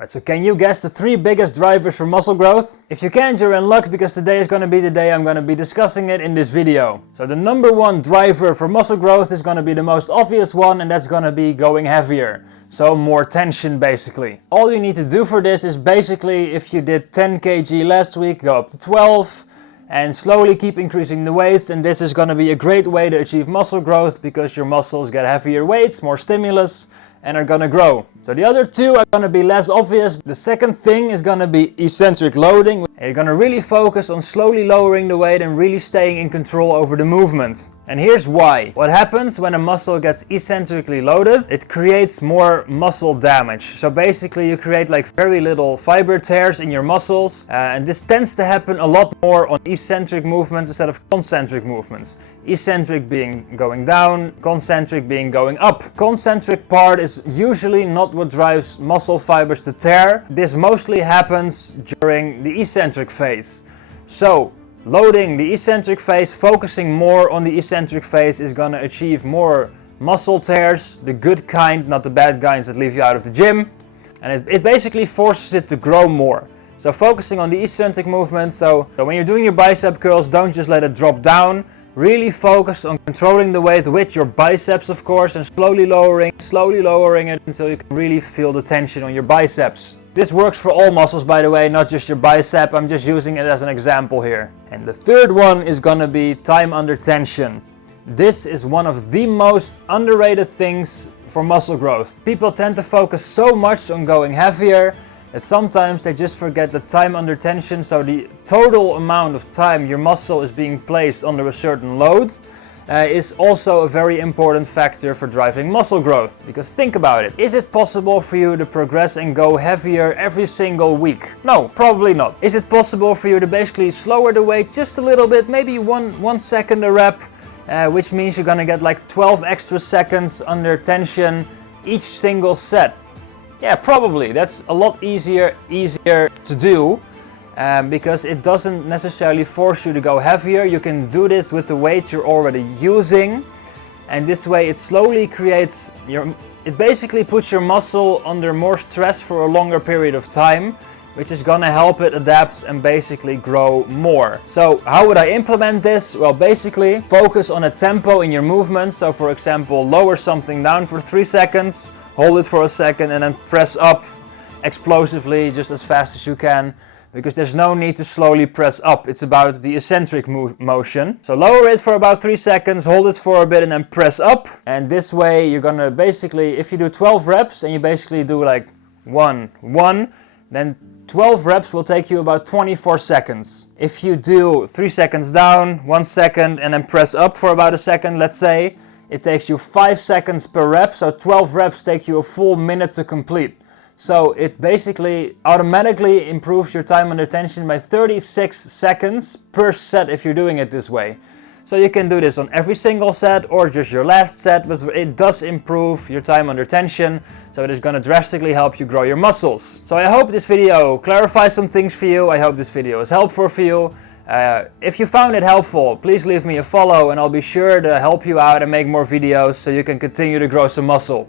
Right, so can you guess the 3 biggest drivers for muscle growth? If you can't, you're in luck, because today is going to be the day I'm going to be discussing it in this video. So the number 1 driver for muscle growth is going to be the most obvious one, and that's going to be going heavier. So more tension basically. All you need to do for this is basically, if you did 10 kg last week, go up to 12 and slowly keep increasing the weights, and this is going to be a great way to achieve muscle growth because your muscles get heavier weights, more stimulus, and are gonna grow. So the other 2 are gonna be less obvious. The second thing is gonna be eccentric loading. And you're gonna really focus on slowly lowering the weight and really staying in control over the movement. And here's why. What happens when a muscle gets eccentrically loaded? It creates more muscle damage. So basically you create like very little fiber tears in your muscles, and this tends to happen a lot more on eccentric movements instead of concentric movements. Eccentric being going down, concentric being going up. Concentric part is usually not what drives muscle fibers to tear. This mostly happens during the eccentric phase. So loading the eccentric phase, focusing more on the eccentric phase, is going to achieve more muscle tears, the good kind, not the bad kinds that leave you out of the gym. And it basically forces it to grow more. So focusing on the eccentric movement, so when you're doing your bicep curls, don't just let it drop down. Really focus on controlling the weight with your biceps, of course, and slowly lowering it until you can really feel the tension on your biceps. This works for all muscles, by the way, not just your bicep. I'm just using it as an example here. And the third one is gonna be time under tension. This is one of the most underrated things for muscle growth. People tend to focus so much on going heavier that sometimes they just forget the time under tension. So the total amount of time your muscle is being placed under a certain load is also a very important factor for driving muscle growth. Because think about it, is it possible for you to progress and go heavier every single week? No, probably not. Is it possible for you to basically lower the weight just a little bit, maybe one second a rep, which means you're gonna get like 12 extra seconds under tension each single set? Yeah, probably. That's a lot easier to do because it doesn't necessarily force you to go heavier. You can do this with the weights you're already using, and this way it slowly creates it basically puts your muscle under more stress for a longer period of time, which is gonna help it adapt and basically grow more. So how would I implement this? Well, basically focus on a tempo in your movements. So for example, lower something down for 3 seconds, hold it for a second, and then press up explosively just as fast as you can, because there's no need to slowly press up. It's about the eccentric motion. So lower it for about 3 seconds, hold it for a bit, and then press up. And this way you're gonna basically, if you do 12 reps and you basically do like 1, then 12 reps will take you about 24 seconds. If you do 3 seconds down, 1 second, and then press up for about a second, let's say, it takes you 5 seconds per rep, so 12 reps take you a full minute to complete. So it basically automatically improves your time under tension by 36 seconds per set if you're doing it this way. So you can do this on every single set or just your last set, but it does improve your time under tension, so it is going to drastically help you grow your muscles. So I hope this video clarifies some things for you. I hope this video is helpful for you. If you found it helpful, please leave me a follow and I'll be sure to help you out and make more videos so you can continue to grow some muscle.